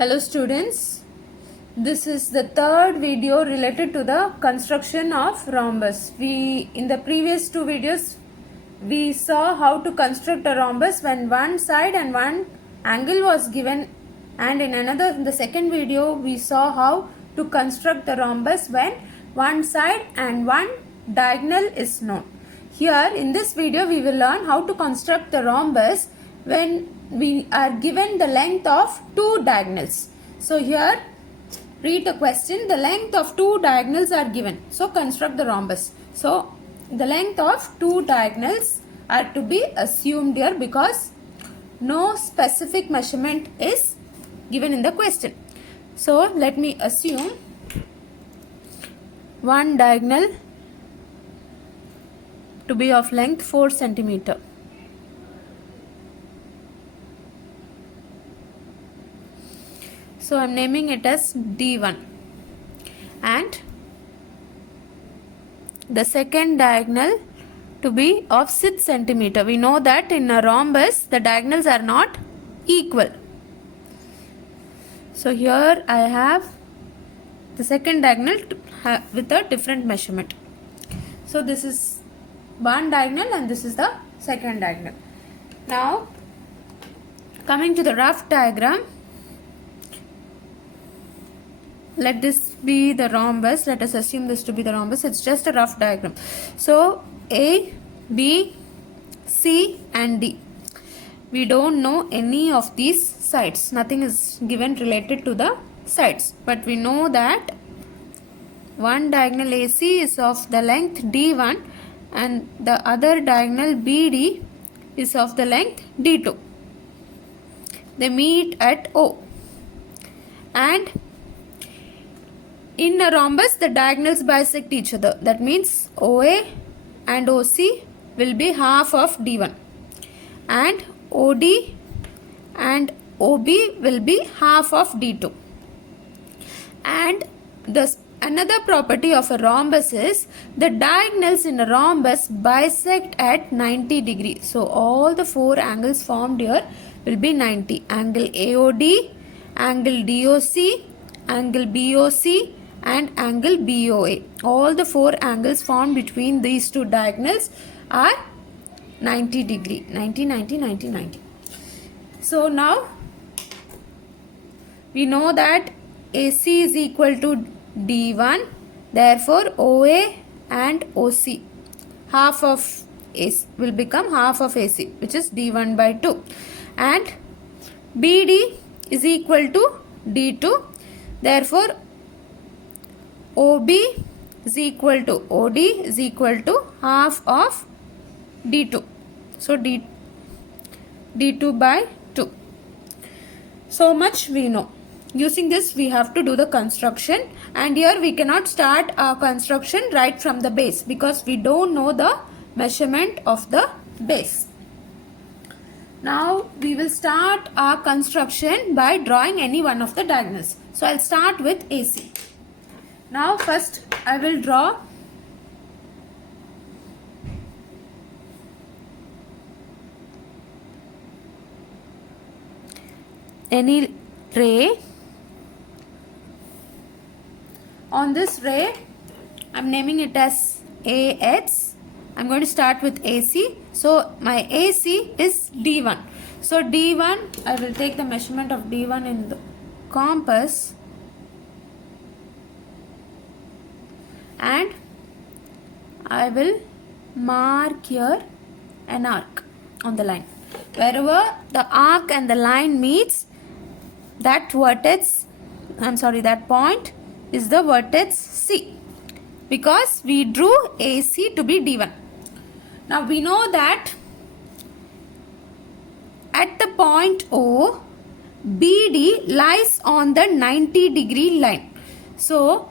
Hello students, this is the third video related to the construction of rhombus. In the previous two videos we saw how to construct a rhombus when one side and one angle was given, and in the second video we saw how to construct the rhombus when one side and one diagonal is known. Here in this video we will learn how to construct the rhombus when we are given the length of two diagonals. So here read the question. The length of two diagonals are given. So construct the rhombus. So the length of two diagonals are to be assumed here because no specific measurement is given in the question. So let me assume one diagonal to be of length 4 centimeter. So I am naming it as D1, and the second diagonal to be of 6 centimeter. We know that in a rhombus the diagonals are not equal. So here I have the second diagonal with a different measurement. So this is one diagonal and this is the second diagonal. Now coming to the rough diagram, let this be the rhombus. Let us assume this to be the rhombus. It's just a rough diagram. So A, B, C and D. We don't know any of these sides. Nothing is given related to the sides. But we know that one diagonal AC is of the length D1 and the other diagonal BD is of the length D2. They meet at O. And in a rhombus, the diagonals bisect each other. That means OA and OC will be half of D1, and OD and OB will be half of D2. And another property of a rhombus is the diagonals in a rhombus bisect at 90 degrees. So all the four angles formed here will be 90. Angle AOD, angle DOC, angle BOC and angle BOA. All the four angles formed between these two diagonals are 90 degree. 90, 90, 90, 90. So now we know that AC is equal to D1. Therefore OA and OC, half of AC will become half of AC, which is D1 by 2. And BD is equal to D2. Therefore OB is equal to OD is equal to half of D2. So D2 by 2. So much we know. Using this we have to do the construction, and here we cannot start our construction right from the base because we don't know the measurement of the base. Now we will start our construction by drawing any one of the diagonals. So I'll start with AC. Now first I will draw any ray. On this ray I'm naming it as AX. I'm going to start with AC. So my AC is D1. So D1, I will take the measurement of D1 in the compass and I will mark here an arc on the line. Wherever the arc and the line meets, that point is the vertex C, because we drew AC to be D1. Now we know that at the point O, BD lies on the 90 degree line. So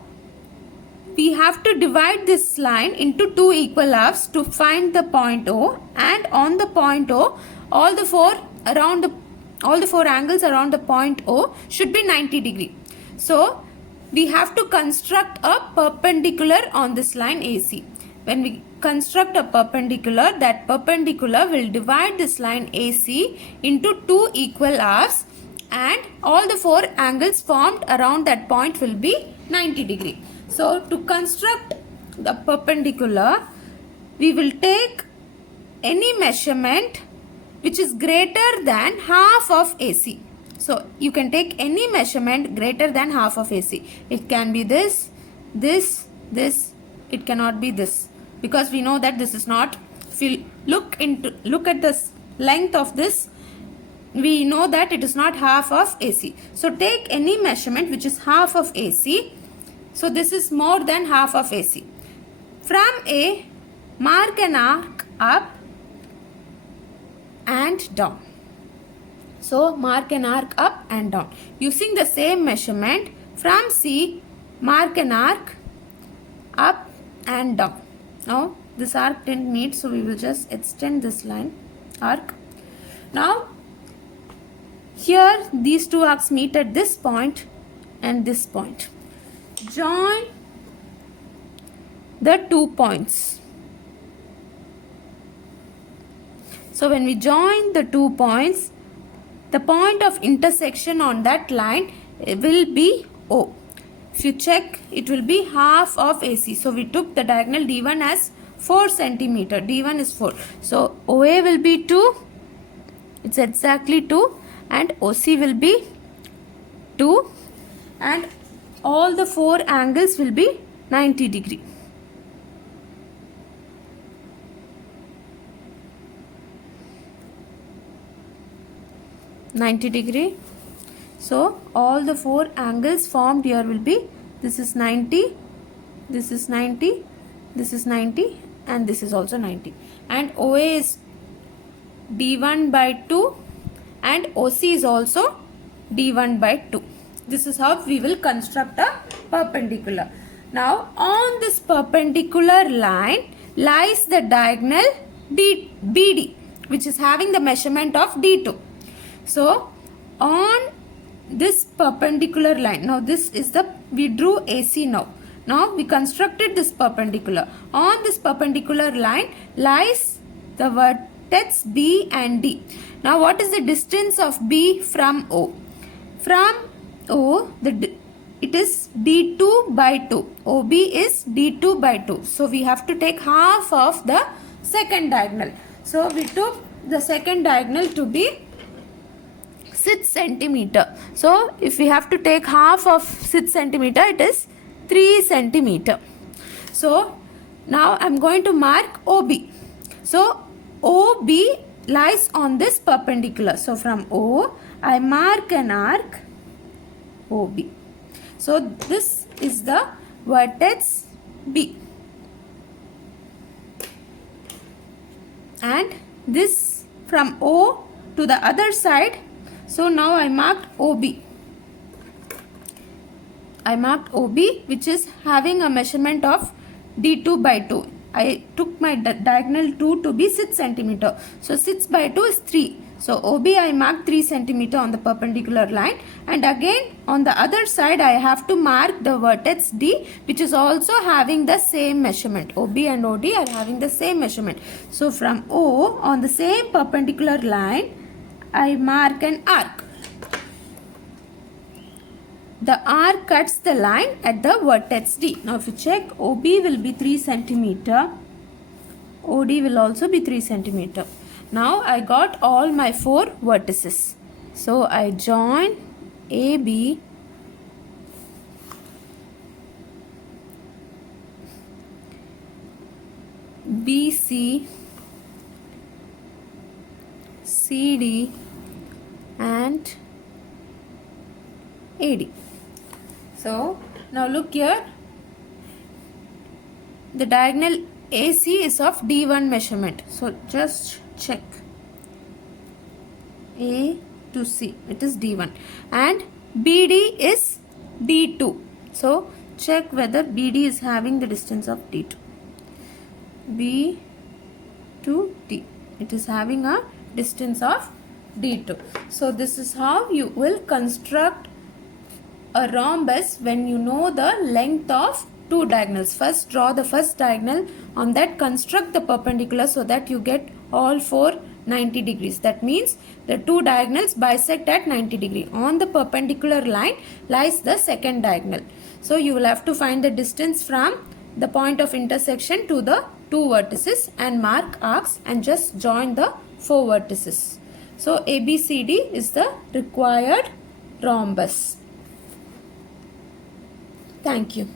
we have to divide this line into two equal halves to find the point O, and on the point O, all the four angles around the point O should be 90 degree. So we have to construct a perpendicular on this line AC. When we construct a perpendicular, that perpendicular will divide this line AC into two equal halves and all the four angles formed around that point will be 90 degree. So to construct the perpendicular, we will take any measurement which is greater than half of AC. So you can take any measurement greater than half of AC. It can be this, this, this. It cannot be this, because we know that this is not. If you look at this length of this, we know that it is not half of AC. So take any measurement which is half of AC. So this is more than half of AC. From A, mark an arc up and down. So mark an arc up and down. Using the same measurement, from C, mark an arc up and down. Now this arc didn't meet, so we will just extend this line, arc. Now here these two arcs meet at this point and this point. Join the 2 points. So when we join the 2 points, the point of intersection on that line will be O. If you check, it will be half of AC. So we took the diagonal D1 as 4 centimeter. D1 is 4. So OA will be 2. It's exactly 2. And OC will be 2. And all the four angles will be 90 degree. So all the four angles formed here will be, this is 90, this is 90, this is 90, and this is also 90. And OA is D1 by 2 and OC is also D1 by 2. This is how we will construct a perpendicular. Now on this perpendicular line lies the diagonal BD, which is having the measurement of D2. So on this perpendicular line, now this is we drew AC now. Now we constructed this perpendicular. On this perpendicular line lies the vertex B and D. Now what is the distance of B from O? From O, it is D2 by 2. OB is D2 by 2. So we have to take half of the second diagonal. So we took the second diagonal to be 6 centimeter. So if we have to take half of 6 centimeter, it is 3 centimeter. So now I am going to mark OB. So OB lies on this perpendicular. So from O, I mark an arc OB. So this is the vertex B. And this from O to the other side. So now I marked OB. I marked OB, which is having a measurement of D2 by 2. I took my diagonal 2 to be 6 centimeter. So 6 by 2 is 3. So OB I marked 3 centimeter on the perpendicular line. And again on the other side I have to mark the vertex D, which is also having the same measurement. OB and OD are having the same measurement. So from O on the same perpendicular line, I mark an arc. The arc cuts the line at the vertex D. Now if you check, OB will be 3 centimeter. OD will also be 3 centimeter. Now I got all my 4 vertices. So I join AB, BC, CD and AD. So now look here, the diagonal AC is of D1 measurement. So just check A to C, it is D1, and BD is D2. So check whether BD is having the distance of D2. B to D, it is having a distance of D2. So this is how you will construct a rhombus when you know the length of 2 diagonals. First draw the first diagonal, on that construct the perpendicular so that you get all 4 90 degrees. That means the two diagonals bisect at 90 degree. On the perpendicular line lies the second diagonal. So you will have to find the distance from the point of intersection to the two vertices and mark arcs and just join the four vertices. So ABCD is the required rhombus. Thank you.